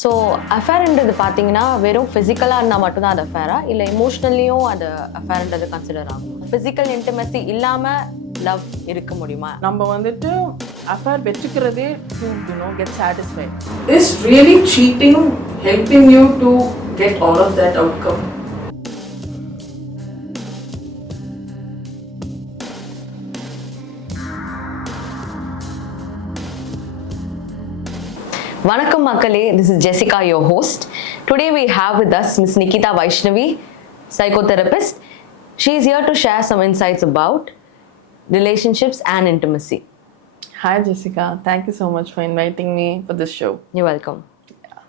So அஃபேர்ன்றது பார்த்தீங்கன்னா வெறும் ஃபிசிக்கலாக இருந்தால் மட்டும்தான் அது அஃபேரா இல்லை இமோஷ்னலியும் அது அஃபேர்ன்றது கன்சிடர் ஆகும்? ஃபிசிக்கல் இன்டிமசி இல்லாமல் லவ் இருக்க முடியுமா? நம்ம வந்துட்டு அஃபேர் வெச்சுக்கிறதே to get satisfied. Is really cheating helping you to get all of that outcome? Vanakkam Makkale, this is Jessica, your host. Today we have with us Miss Nikitha Vaishnavi, Psychotherapist. She is here to share some insights about relationships and intimacy. Hi Jessica, thank you so much for inviting me for this show. You're welcome. Yeah.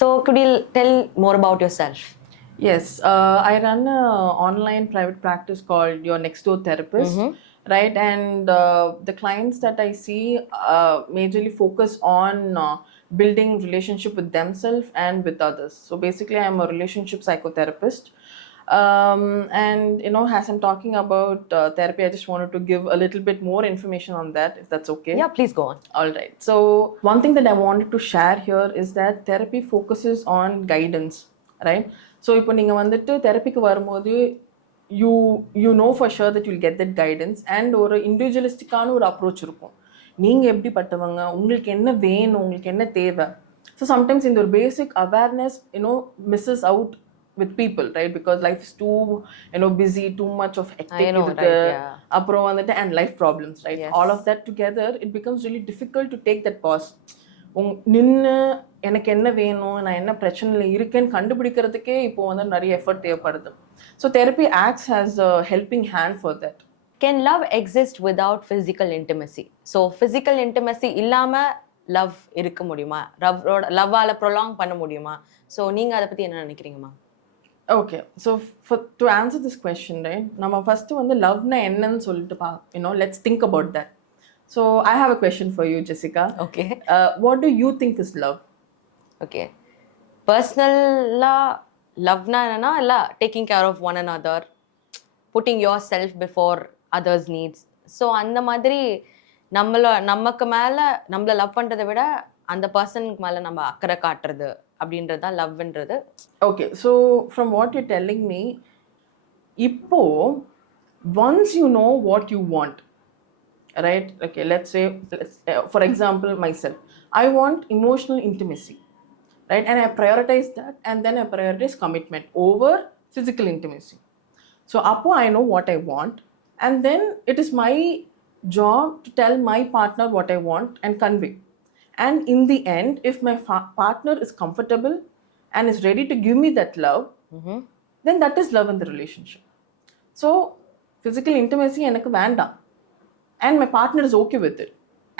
So could you tell more about yourself? Yes, I run an online private practice called Your Next Door Therapist. Right, and the clients that I see majorly focus on building relationship with themselves and with others. So basically I'm a relationship psychotherapist, and as I'm talking about therapy, I just wanted to give a little bit more information on that, if that's okay. Yeah, please go on. All right, so one thing that I wanted to share here is that therapy focuses on guidance, right? So இப்போ நீங்கள் வந்துட்டு தெரப்பிக்கு வரும்போது you know for sure that you'll get that guidance and ஒரு இண்டிவிஜுவலிஸ்டிக்கான ஒரு approach இருக்கும். நீங்கள் எப்படிப்பட்டவங்க, உங்களுக்கு என்ன வேணும், உங்களுக்கு என்ன தேவை. ஸோ சம்டைம்ஸ் இந்த ஒரு பேசிக் awareness misses out with people, right? Because life is too busy, too much of activity, அப்புறம் வந்துட்டு and life problems, right? Yes. All of that together, it becomes really difficult to take that pause. நின்று எனக்கு என்ன வேணும், நான் என்ன பிரச்சனையில் இருக்கேன்னு கண்டுபிடிக்கிறதுக்கே இப்போ வந்து நிறைய எஃபர்ட் தேவைப்படுது. So therapy acts has a helping hand for that. Can love exist without physical intimacy? So physical intimacy இல்லாமல் லவ் இருக்க முடியுமா? லவ்வால் ப்ரொலாங் பண்ண முடியுமா? ஸோ நீங்கள் அதை பற்றி என்ன நினைக்கிறீங்கம்மா? Okay, so to answer this question, right, நம்ம ஃபஸ்ட்டு வந்து லவ்னா என்னன்னு சொல்லிட்டு let's think about that. So I have a question for you, Jessica. Okay. What do you think is love? Okay. Personally, love na illa taking care of one another, putting yourself before others' needs. So அந்த மாதிரி நமக்கு மேல நம்மள love பண்றதை விட அந்த பர்சனுக்கு மேல நம்ம அக்கறை காட்டுறது அப்படின்றது தான் லவ்ன்றது. Okay, so from what you're telling me, இப்போ once you know what you want, right? Okay, let's say, for example, myself, I want emotional intimacy, right? And I prioritize that, and then I prioritize commitment over physical intimacy. So appo I know what I want, and then it is my job to tell my partner what I want and convey. And in the end, if my partner is comfortable and is ready to give me that love, then that is love in the relationship. So physical intimacy enakku vendam, and my partner is okay with it,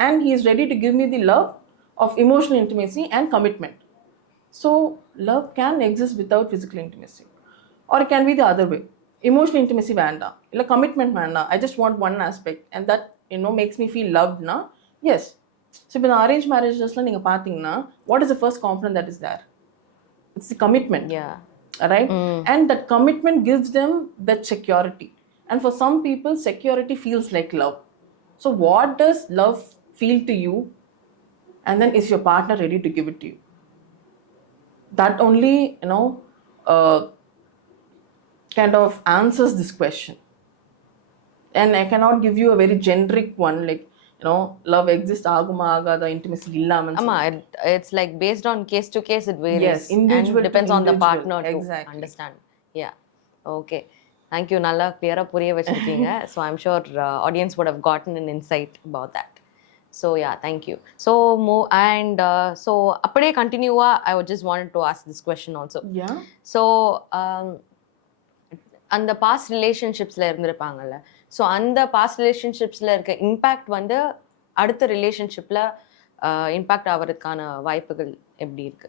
and he is ready to give me the love of emotional intimacy and commitment. So love can exist without physical intimacy, or it can be the other way. Emotional intimacy vanda illa commitment vanda, I just want one aspect, and that makes me feel loved na. Yes. So in arranged marriages la neenga pathina, what is the first component that is there? It's the commitment. Yeah, right. And that commitment gives them that security, and for some people security feels like love. So what does love feel to you? And then is your partner ready to give it to you? That only, kind of answers this question. And I cannot give you a very generic one, like, love exists, aguma agada, intimacy illama. It's like based on case to case, it varies. Yes, individual and depends to on the partner exactly. To understand. Yeah. Okay. Thank you. Nalla clear ah puriya vechirukeenga. So I'm sure audience would have gotten an insight about that. So yeah, thank you. So so appade continue, I would just wanted to ask this question also. Yeah. So அந்த past ரிலேஷன்ஷிப்ஸ்ல இருந்திருப்பாங்கல்ல, so அந்த past ரிலேஷன்ஷிப்ஸ்ல இருக்க impact வந்து அடுத்த ரிலேஷன்ஷிப்ல impact ஆகிறதுக்கான வாய்ப்புகள் எப்படி இருக்கு?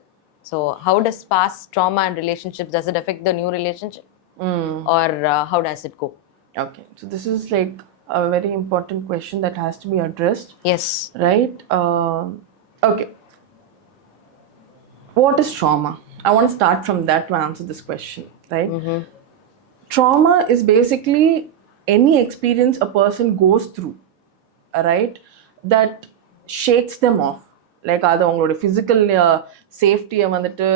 So how does past trauma and relationships, does it affect the new relationship or how does it go? Okay, so this is like a very important question that has to be addressed. Yes. Right. Okay, what is trauma? I want to start from that to answer this question, right? Trauma is basically any experience a person goes through, right, that shakes them off. Like அது அவங்களோட physical சேஃப்டியை வந்துட்டு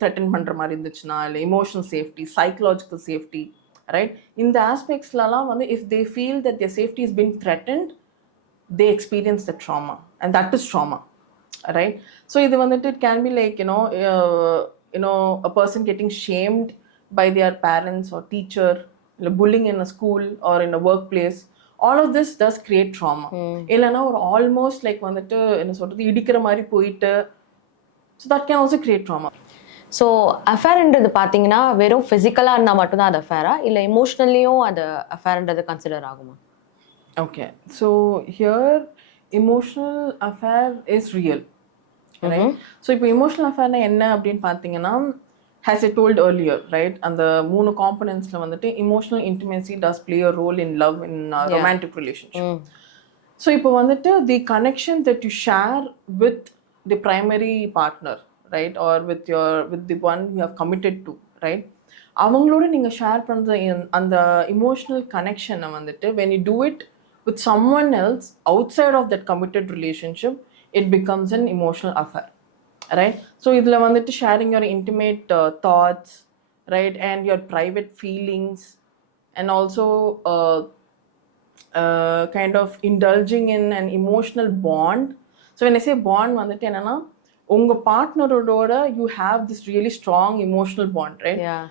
threaten பண்ணுற மாதிரி இருந்துச்சுன்னா, இல்லை emotional safety, psychological safety, right? இந்த ஆஸ்பெக்ட்ஸ்லலாம் வந்து if they feel that their safety is been threatened, they experience the trauma, and that is trauma, right? So இது வந்துட்டு it can be like a person getting shamed by their parents or teacher, bullying in a school or in a workplace. All of this does create trauma. இல்லைன்னா ஒரு almost like வந்துட்டு என்ன சொல்றது இடிக்கிற மாதிரி போயிட்டு, so that can also create trauma. So அஃபேர்ன்றது பார்த்தீங்கன்னா வெறும் ஃபிசிக்கலாக இருந்தால் மட்டும்தான் அது அஃபேரா, இல்லை இமோஷ்னல்லையும் அது அஃபேர்ன்றது கன்சிடர் ஆகுமா? Okay, so here emotional affair is real, right? So இப்போ emotional affair என்ன அப்படின்னு பார்த்தீங்கன்னா, as I told earlier, right, அந்த 3 componentsல வந்துட்டு emotional intimacy does play a role in love, in romantic relationship. So இப்போ வந்துட்டு the connection that you share with the primary partner, right, or with the one you have committed to, right, அவங்களோட நீங்கள் share பண்ணுற அந்த emotional கனெக்ஷனை வந்துட்டு when you do it with someone else outside of that committed relationship, it becomes an emotional affair, right? So idla vandu sharing your intimate thoughts, right, and your private feelings, and also kind of indulging in an emotional bond. So when I say bond vandu enna unga partner oda you have this really strong emotional bond, right? Yeah.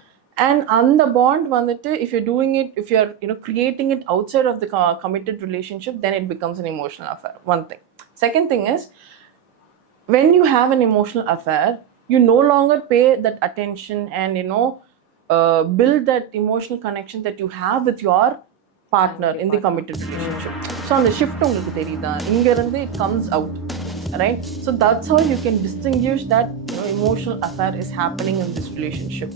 And on the bond vandu if you're doing it, if you're creating it outside of the committed relationship, then it becomes an emotional affair. One thing. Second thing is, when you have an emotional affair, you no longer pay that attention and build that emotional connection that you have with your partner in the committed relationship. So on the shift ungalku theriyudha inga irundhu it comes out, right? So that's how you can distinguish that emotional affair is happening in this relationship.